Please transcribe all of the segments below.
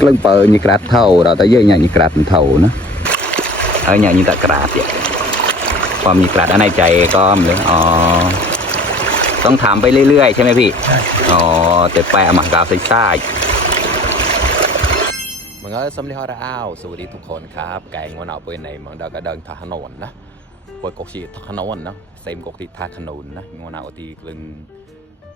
กลึงเปิดนี่กระดเท่าเราแต่เยอะอย่างนี้กระดเท่านะอย่างนี้แต่กระดเนี่ยความมีกระดอันในใจก็เหมือนต้องถามไปเรื่อยๆใช่ไหมพี่แต่แปะมากาวใส่ไส้มันก็สมเด็จพระอ้าวสวัสดีทุกคนครับไก่งวนเอาไปในมันก็เดินทางถนนนะปวดกกชีถนนนะเซมกกที่ท่าขนุนนะงวนเอาตีกลึง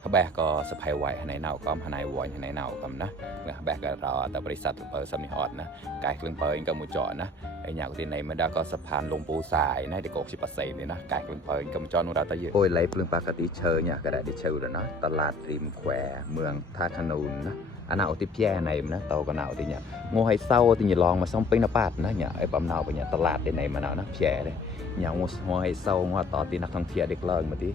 พระแบกก็สะพายไหวในเนาก็ภายในวอยในเนาก็นะเมื่อแบกก็รอแต่บริษัทเปิดสมิฮอดนะไก่กลึงเปิดก็มุจอนะไอ้อย่างที่ในมันก็สะพานลงปูสายนะเด็กกกชีปัสเซนเลยนะไก่กลึงเปิดก็มุจอนุราตะเยอะโอ้ยไหลปลึงปกติเชยเนี่ยก็ได้เชยแล้วนะตลาดริมแควเมืองท่าขนุนนะอันnào tiếp theo này nó tàu cái nào thì nhỉ ngô hay sau thì nhỉ lon mà xong pin nó bát nó nhỉไอ้ปั๊มnàoไปnhỉตลาดในไหนมาnóแฉเลยnhỉ ngô hay sau ngôต่อที่นักท่องเที่ยวเด็กเลิกมาที่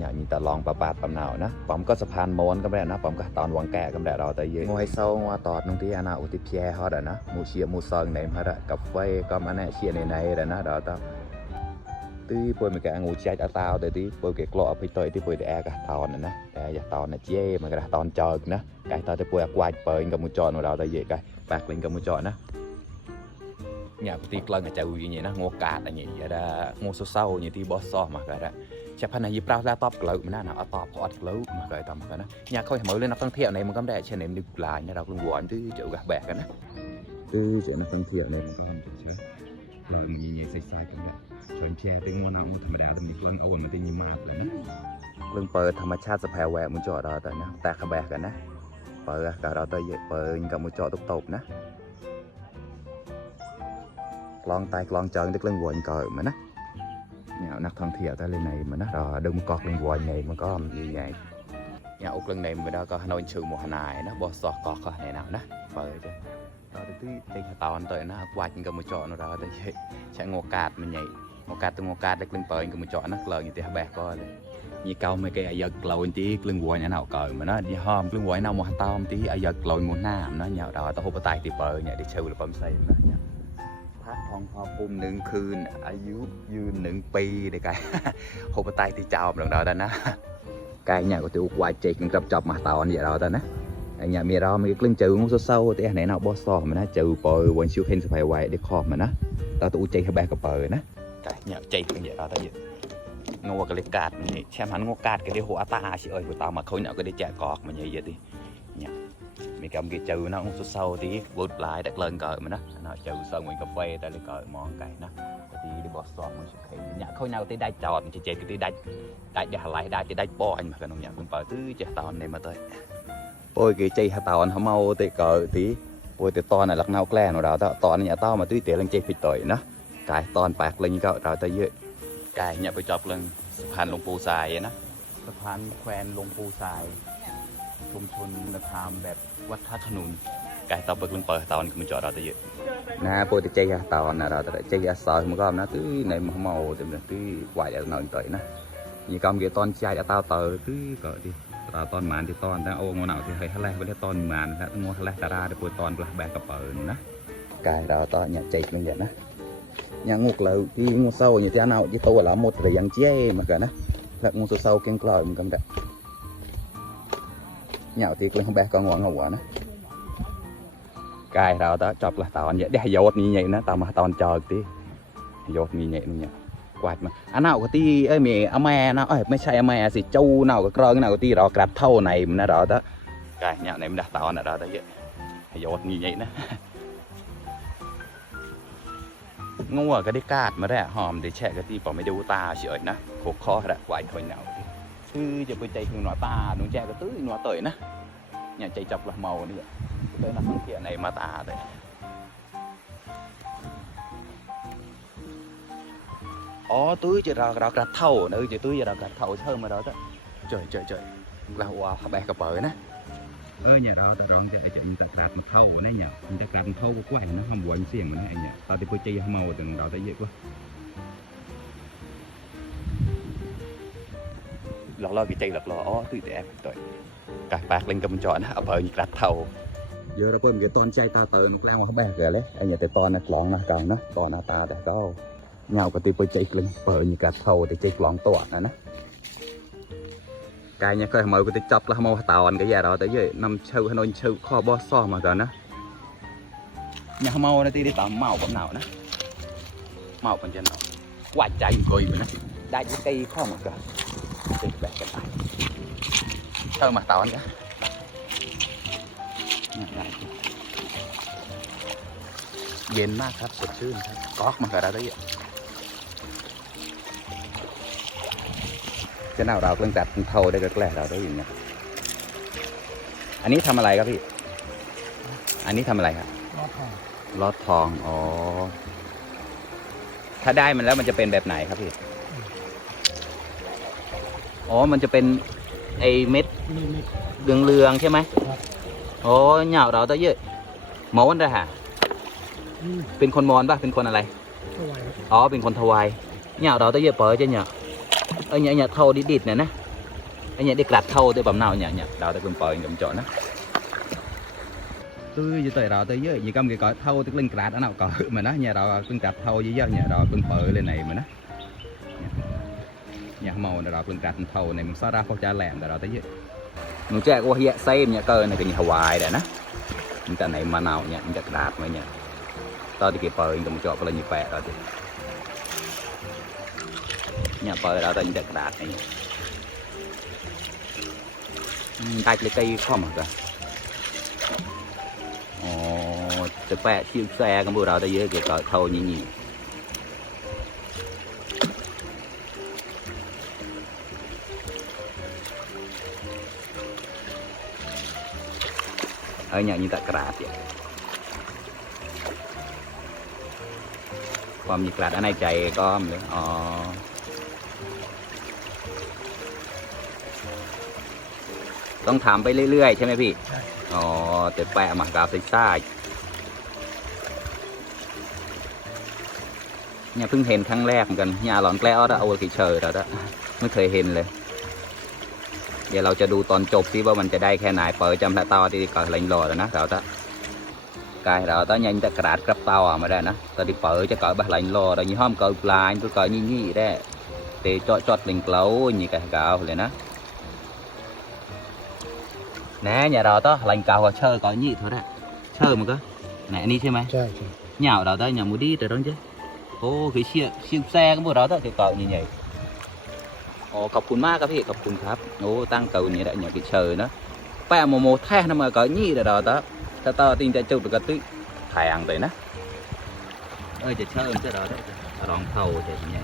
nhỉ nhìnตลองปะปาดปั๊มnàoนะปั๊มก็สะพานม้วนก็ไม่ได้นะปั๊มก็ตอนวังแก่ก็ไม่ได้เราแต่เยอะngô hay sau ngôต่อตรงที่อันnào tiếp theo họ đãนะมูเชียมูซองไหนมาละกับไฟก็มาแน่เชียในแล้วนะเราต้องที่ป่วยมันก็งูใจตาตาวแต่ที่ป่วยเกล้อไปต่อยที่ป่วยแต่แอร์ก็ตอนนะแต่อย่าตอนนะเจ้มันก็ตอนจอนะไก่ตอนที่ป่วยกวาดเปิดกับมูจอนของเราแต่เยอะไก่ปากเล่นกับมูจอนนะเนี่ยตีกลางจะอยู่อย่างนี้นะงูกาดอะไรอย่างเงี้ยได้งูเศร้าอย่างที่บอสซ้อมาก็ได้ใช่พันธุ์ยิบเราได้ตอบกลุ่มนะนะเอาตอบพอดกลุ่มมาเคยทำกันนะเนี่ยเขาเห็นมาเล่นนักท่องเที่ยวในมันก็ได้เช่นในดึกลายเนี่ยเราลงวนที่เจอกับแบกกันนะที่เจอนักท่องเที่ยวในมันก็ใช่เรามีเงี้ยใส่ๆกันเนี่ยชนแชร์ตึงวันเอาธรรมดาแต่มีเรื่องเอาวันมาตึงยิ่งมากเลยนะเรื่องเปิดธรรมชาติสะพายแหวกมุจอเราแต่นะแต่ขแบกกันนะเปิดกับเราแต่เปิดกับมุจอตบๆนะกลองตายกลองเจอตึกเรื่องวนเกิดมานะเนี่ยนักท่องเที่ยวแต่เลยในมันนะเราดึงกอกเรื่องวนในมันก็มีไงเนี่ยอุกเรื่องในมันได้ก็นอนชื่อหมู่นายนะบอสกอกก็ในnàoนะเปิดจ้ะเราที่ตีตอนตัวนะกวาดกับมุจอเราแต่ใช้งอกาดมันใหญ่งอกาดตัวงอกาดได้กลึงเปิดกับมุจอนะเราอยู่ที่แบกก็เลยยี่เก่าไม่แก่อายุเราที่กลึงวัวเนี่ยnàoเกิดมันนะยี่ห้อมกลึงวัวnàoมาตอมที่อายุเรางูหน้านะเนี่ยเราต้องหุบตายที่เปิดเนี่ยได้เชื่อหรือปั๊มใส่นะเนี่ยพักทองพอปุ่มหนึ่งคืนอายุยืน1 ปีได้ไก่หุบตายที่เจ้าเราแต่นะไก่เนี่ยก็ตัววายเจ๊กจับมาตอนเนี่ยเราแต่นะnhà mẹ đó mấy cái lưng trừ ngô sâu thì này nào boss so mà nó trừ bồi quần siêu khen phải quay để kho mà nó tao tụi chạy hai ba cặp bờ nó cái nhà chạy cũng vậy đó tao vậy ngô cái lấy cạt này xem hắn ngô cạt cái đi hộ ta chị ơi của tao mà khôi nhậu cái đi chạy cọt mà như vậy thì nhà mấy cái kia trừ nó ngô sâu thì vượt lại đặt lên cờ mà nó trừ xong mình cà phê ta lấy cờ món cái nó thì đi boss so mà siêu khen nhà khôi nhậu tới đai tròn chị chạy cái đai giờ lại đai thì đai bo anh mà cái nông nhà cũng bờ tứ chạy tao này mà tới ôi cái chơi tao anh không mau tê cờ tí ôi tê to này lắc nao kle nó đào tao to này nhà tao mà tưới tê lên chơi phịch tội nó cái to bạc lên cái đào tao dưới cái nhà phải chọc lênสะพานลงปูทรายนะสะพานแควนลงปูทรายชุมชนนครแบบวัดท่าขนุนไก่ตอเปิดลงเปิดตอนมันจอดเราตะเยอะนะโปรตีเจียตอนนะเราตะเจียซอยมันก็นะตื้อในมันเมาเต็มเลยตื้อไหวอย่างหน่อยต่อยนะยี่กำเกี่ยตอนใจตาเตอตื้อก็ดีตอนมันที่ตอนแต่โอ้งหนาวที่เคยทะเลไปได้ตอนมันแล้วงอทะเลตาราได้ปวดตอนปลาแบกกระเป๋านะกายเราตอนเนี่ยใจมันอย่างนะอย่างงูเกลือที่งูเศร้าอย่างที่อันเอาที่ตัวเราหมดแต่ยังเจ๊มากันนะแล้วงูเศร้าเก่งกล้ามันก็ได้เนี่ยที่กลือแบกก็งอหัวนะกายเราตอนจับละตอนเนี่ยได้ยอดนี่ใหญ่นะตามมาตอนจอที่ยอดนี่ใหญ่นู่นเนี่ยกวาดมาอันnàoก็ตีเอ้ยมีอแม่นะเอ้ยไม่ใช่อแม่สิจูnàoก็กรองnàoก็ตีเรากระเท่าไหนมันนะเราตะกายเนี่ยในมันดักตอนนะเราตะเยอะยอดนี่ใหญ่นะงัวก็ได้กาดมาได้หอมได้แช่ก็ตีปอไม่ดูตาเฉยนะโคคอระกวาดถอยหนาวคือจะไปใจคือหนวดตาหนุ่มแช่ก็ตื้อหนวดเตยนะเนี่ยใจจับละเมานี่เลยนักท่องเที่ยวในมาตาเลยtúi chỉ ra gạt thầu nữa chỉ túi ra gạt thầu hơn mà đó đó trời là wow bè cặp bờ nè nhà đó tao rong chạy chạy tạt gạt một thầu này nhỉ tạt gạt một thầu có quay nó không buồn xiềng mà này nhỉ tao thì chơi màu từng đó tới vậy quá lo cái chơi lo túi đẹp rồi cả bạc lên cầm tròn ở bờ gạt thầu giờ nó bơm cái ton chạy ta tờ nó leo bè kìa đấy anh nhỉ cái ton này lỏng là càng nó ton là ta để đâuเงาปฏิบัติใจกลึงเปิดมีการเท่าแต่ใจกลองตัวนะกายเนี่ยเคยมาก็จะจับแล้วมาตอนก็อย่าเราแต่เยอะนำเชือกนนเชือกข้อบอสซ้อมาก่อนนะ nhà mau này thì đi tắm màu bấm nào nè màu còn chân nào quạt chạy cười mà nè đại cái cây khó mà cả cây bẹt cái này thôi mà tao anh cảเย็นมากครับสดชื่นครับก๊อกมากระไรจะน่าเราเพิ่งตัดเท่าได้ก็แกล้เราได้ยินนะอันนี้ทำอะไรครับพี่อันนี้ทำอะไรครับลอดทองอ๋อถ้าได้มันแล้วมันจะเป็นแบบไหนครับพี่อ๋อมันจะเป็นไอเม็ดเรืองๆใช่ไหมโอ้เหงาเราตัวเยอะหมอวันได้ฮะเป็นคนมอญป่ะเป็นคนอะไรอ๋อเป็นคนทวายเหงาเราตัวเยอะเปิดใช่เหรอnhẹ thâu đi địt này nè anh nhẹ đi gạt thâu tới bầm nào nhẹ đào tới cùng pòi ngầm chọn á tôi giờ tới đào tới dưới gì cầm cái cỏ thâu tới lên gạt ở nào cỏ mà nó nhà đào lên gạt thâu dưới giờ nhà đào lên pòi lên này mà nó nhà màu đào lên gạt thâu này mình xóa ra không trả lẹm đào tới dưới mình chạy qua hiện xem nhà cơ này cái nhà hoài đấy nè mình tại này mà nào nhẹ mình gạt đạp mà nhẹ tao thì cái pòi ngầm chọn là như vậy rồi nhà bờ đó tên đẹp đạt này tay lấy cây không mà cả từ bè siêu xe cái bữa đó tới dưới cái cờ thâu nhỉ nhỉ ở nhà như ta cạp vậy còn như cạp ở này chạy con nữaต้องถามไปเรื่อยๆใช่ไหมพี่อ๋อแต่แปะหมากาไซซ่าเนี่ยเพิ่งเห็นครั้งแรกเหมือนกันเนี่ยหลอนแกล้อเอากี่เชยแล้วไม่เคยเห็นเลยเดี๋ยวเราจะดูตอนจบซิว่ามันจะได้แค่ไหนเปิดจำละตอที่ก่อนลังรอแล้วนะเราตะกายเราตะยังจะกระดาษกระเป๋ามาได้นะตอนที่เปิดจะก่อนบัลังรอเรายี่ห้อมเกาปลายตัวก่อนยี่ได้เตะจอดลิงเกล้ายี่กะเกาเลยนะnè nhà đó đó lành cào chơi có nhị thôi đấy chơi mà cơ này đi chơi mày nhào đó tới nhà muốn đi từ đó chứ ô cái siêu xe cái bữa đó đó thì cậu như vậy ôขอบคุณมากครับพี่ขอบคุณครับโอ้ตั้งเก่าเนี่ยได้nhà cái chơi nóแปะโมแท้นะมาcó nhị rồi đó đó ta to tinจะจุดก็ตึ๊ถ่ายอังไปนะจะchơi cái đó đấyลองเท่าจะเนี่ย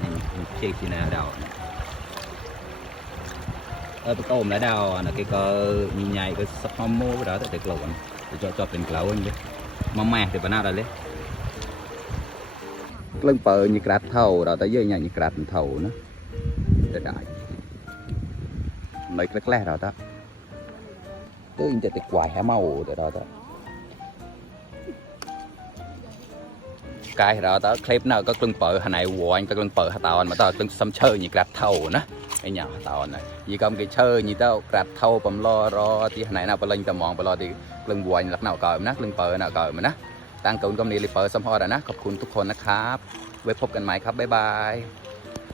เช็คที่หน้าดาวcái tôm lá đào là cái nhìn nhảy cái sắp mâm mô cái đó tại cái lẩu để choเป็นเกลาanh đấy mắm mè thì bạn nào đây đấy lưng bờ như cát thầu đó tới giờ nhà như cát thầu nữa để đại mấy cái lẻ đó đó tôiจะติดquài há màu để đó đó cái đó đó clip nào có lưng bờ này quài có lưng bờ tàu mà tao lưng xăm chơi như cát thầu nữaไอ้หยาตอนน่ะยี่กำกิเชอร์ยี่เต้ากระดเท่าปั๊มรอที่ไหนน่ะไปเล่นตะมองไปรอที่กลึงวัวหลักหน่าเก่านะกลึงเปิดน่ะเก่ามันนะตั้งกลุ่มกำนี้รีเปิดสัมพอร์ตนะขอบคุณทุกคนนะครับไว้พบกันใหม่ครับบ๊ายบาย